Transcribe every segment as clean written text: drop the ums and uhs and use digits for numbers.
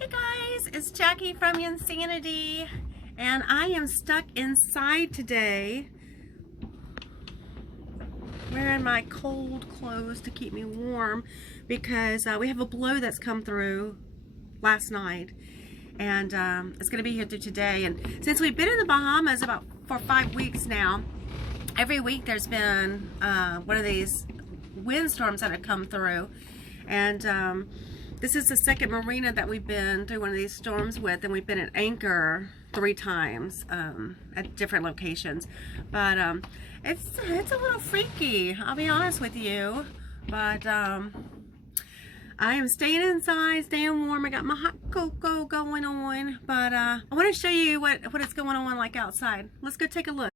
Hey guys, it's Jackie from Insanity, and I am stuck inside today wearing my cold clothes to keep me warm because we have a blow that's come through last night, and it's going to be here through today. And since we've been in the Bahamas for 5 weeks now, every week there's been one of these windstorms that have come through, and this is the second Marina that we've been through one of these storms with, and we've been at anchor 3 times at different locations. But it's a little freaky, I'll be honest with you. But I am staying inside, staying warm. I got my hot cocoa going on. But I want to show you what is going on like outside. Let's go take a look.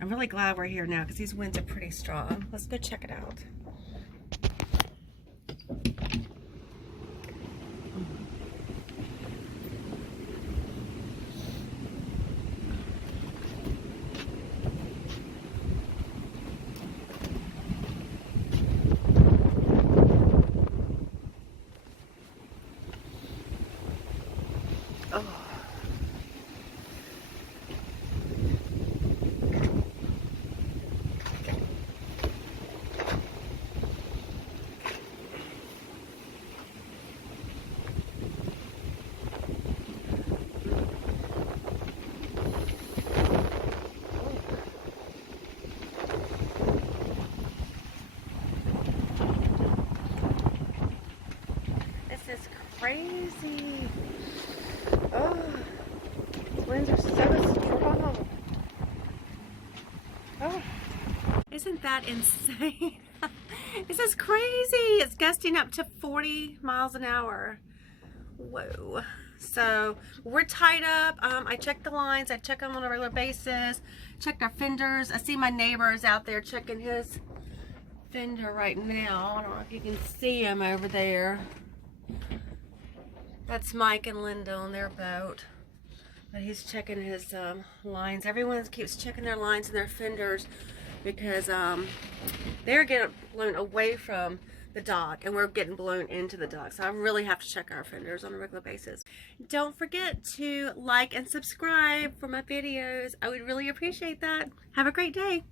I'm really glad we're here now because these winds are pretty strong. Let's go check it out. Oh. This is crazy. Oh, these winds are so strong. Oh, isn't that insane? This is crazy. It's gusting up to 40 miles an hour. Whoa. So we're tied up. I check the lines. I check them on a regular basis. Check our fenders. I see my neighbor's out there checking his fender right now. I don't know if you can see him over there. That's Mike and Linda on their boat. But he's checking his lines. Everyone keeps checking their lines and their fenders because they're getting blown away from the dock and we're getting blown into the dock. So I really have to check our fenders on a regular basis. Don't forget to like and subscribe for my videos. I would really appreciate that. Have a great day.